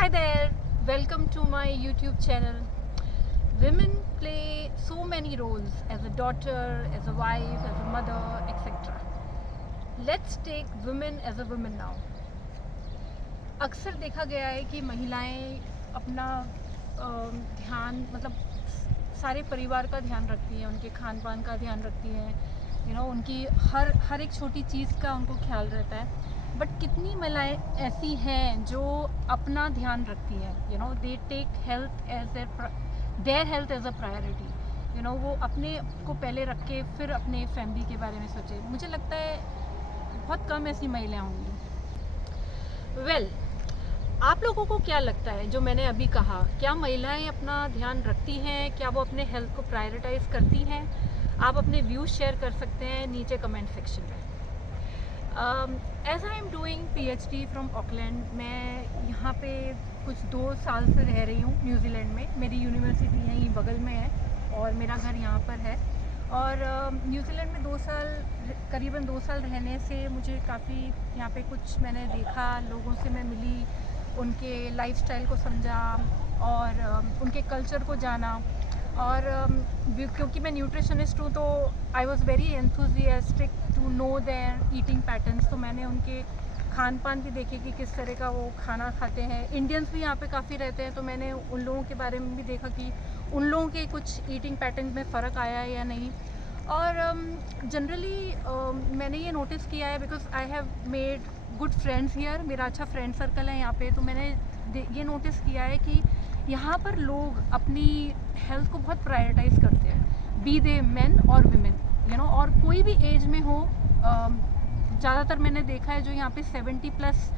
Hi there, welcome to my YouTube channel. Women play so many roles as a daughter, as a wife, as a mother, etc. Let's take women as a woman now. अक्सर देखा गया है कि महिलाएं अपना ध्यान सारे परिवार का ध्यान रखती हैं, उनके खान पान का ध्यान रखती हैं, उनकी हर एक छोटी चीज़ का उनको ख्याल रहता है. बट कितनी महिलाएं ऐसी हैं जो अपना ध्यान रखती हैं, they take health as their health as a priority. वो अपने को पहले रख के फिर अपने फैमिली के बारे में सोचे. मुझे लगता है बहुत कम ऐसी महिलाएं होंगी. वेल, आप लोगों को क्या लगता है जो मैंने अभी कहा, क्या महिलाएं अपना ध्यान रखती हैं? क्या वो अपने हेल्थ को प्रायोरिटाइज करती हैं? आप अपने व्यूज़ शेयर कर सकते हैं नीचे कमेंट सेक्शन में. As I am doing PhD from Auckland. मैं यहाँ पे कुछ 2 साल से रह रही हूँ न्यूजीलैंड में. मेरी यूनिवर्सिटी यहीं बगल में है और मेरा घर यहाँ पर है. और न्यूजीलैंड में करीबन 2 साल रहने से मुझे काफ़ी यहाँ पे कुछ मैंने देखा, लोगों से मैं मिली, उनके लाइफस्टाइल को समझा और उनके कल्चर को जाना. और क्योंकि मैं न्यूट्रिशनिस्ट हूँ तो I was very enthusiastic to know their eating patterns. तो मैंने उनके खान पान भी देखे कि किस तरह का वो खाना खाते हैं. इंडियंस भी यहाँ पे काफ़ी रहते हैं तो मैंने उन लोगों के बारे में भी देखा कि उन लोगों के कुछ ईटिंग पैटर्न में फ़र्क आया है या नहीं. और जनरली मैंने ये नोटिस किया है because I have made good friends here. मेरा अच्छा फ्रेंड सर्कल है यहाँ पे. तो मैंने ये नोटिस किया है कि यहाँ पर लोग अपनी हेल्थ को बहुत प्रायोरिटाइज करते हैं, बी दे मेन और विमेन, और कोई भी एज में हो. ज़्यादातर मैंने देखा है जो यहाँ पे 70+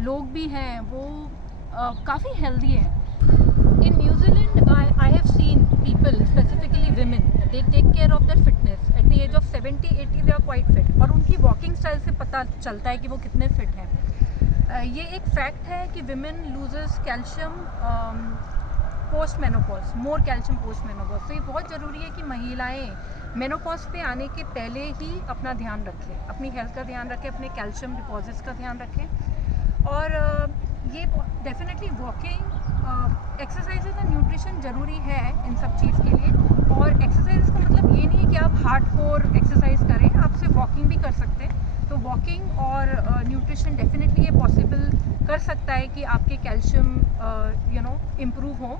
लोग भी हैं वो काफ़ी हेल्दी हैं. In New Zealand I have seen people, specifically women, they take care of their fitness. At the age of 70-80 they are quite fit. और उनकी वॉकिंग स्टाइल से पता चलता है कि वो कितने फिट हैं. ये एक फैक्ट है कि women loses calcium post menopause, more calcium post menopause. तो ये बहुत ज़रूरी है कि महिलाएं मेनोपॉज पे आने के पहले ही अपना ध्यान रखें, अपनी हेल्थ का ध्यान रखें, अपने कैल्शियम डिपॉजिट्स का ध्यान रखें. और ये definitely walking, exercises and nutrition ज़रूरी है इन सब चीज़ के लिए. और एक्सरसाइज का मतलब ये नहीं है कि आप हार्डकोर एक्सरसाइज करें, आप सिर्फ वॉकिंग भी कर सकते हैं. तो वॉकिंग और न्यूट्रिशन डेफिनेटली ये पॉसिबल कर सकता है कि आपके कैल्शियम इम्प्रूव हो.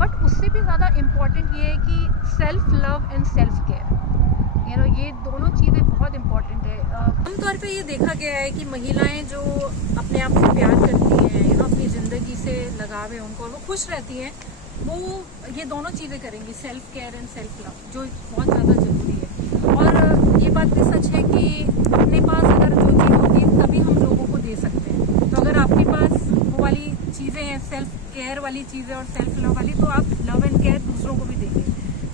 बट उससे भी ज़्यादा इम्पॉर्टेंट ये है कि self love and self care, ये दोनों चीज़ें बहुत इम्पॉर्टेंट है. आमतौर पे ये देखा गया है कि महिलाएं जो अपने आप को प्यार करती हैं, अपनी ज़िंदगी से लगाव है उनको और वो खुश रहती हैं, वो ये दोनों चीज़ें करेंगी, self care and self love, जो बहुत ज़्यादा ज़रूरी है. और ये बात भी सच है कि अपने पास अगर जो चीज़ होगी तभी हम लोगों को दे सकते हैं. तो अगर आपके पास वो वाली चीज़ें हैं, सेल्फ केयर वाली चीज़ें और सेल्फ लव वाली, तो आप लव एंड केयर दूसरों को भी देंगे.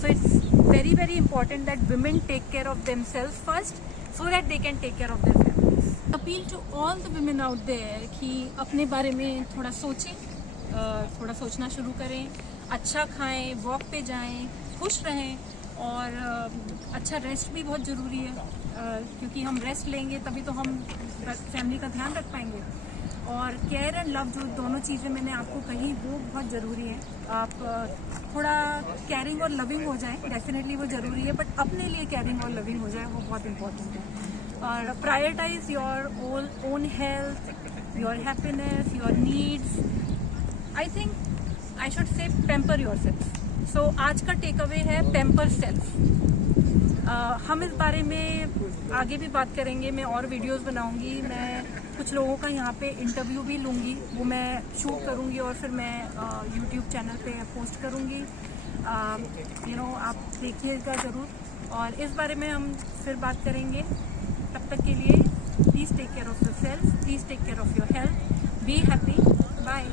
So it's very very important that women take care of themselves first so that they can take care of their families. Appeal to all the women out there कि अपने बारे में थोड़ा सोचें, थोड़ा सोचना शुरू करें, अच्छा खाएं, वॉक पे जाएं, खुश रहें. और अच्छा रेस्ट भी बहुत ज़रूरी है, क्योंकि हम रेस्ट लेंगे तभी तो हम फैमिली का ध्यान रख पाएंगे. और केयर एंड लव, जो दोनों चीज़ें मैंने आपको कही, वो बहुत ज़रूरी है. आप थोड़ा केयरिंग और लविंग हो जाएं, डेफिनेटली वो ज़रूरी है. बट अपने लिए केयरिंग और लविंग हो जाए, वो बहुत इंपॉर्टेंट है. और prioritize your own health, your happiness, your needs. I think I should say pamper yourself. So आज का टेक अवे है पैम्पर सेल्फ. हम इस बारे में आगे भी बात करेंगे. मैं और वीडियोस बनाऊंगी. मैं कुछ लोगों का यहाँ पे इंटरव्यू भी लूँगी, वो मैं शूट करूँगी और फिर मैं यूट्यूब चैनल पे पोस्ट करूँगी. आप देखिएगा ज़रूर. और इस बारे में हम फिर बात करेंगे. तब तक के लिए please take care of yourself, please take care of your health, be happy, bye.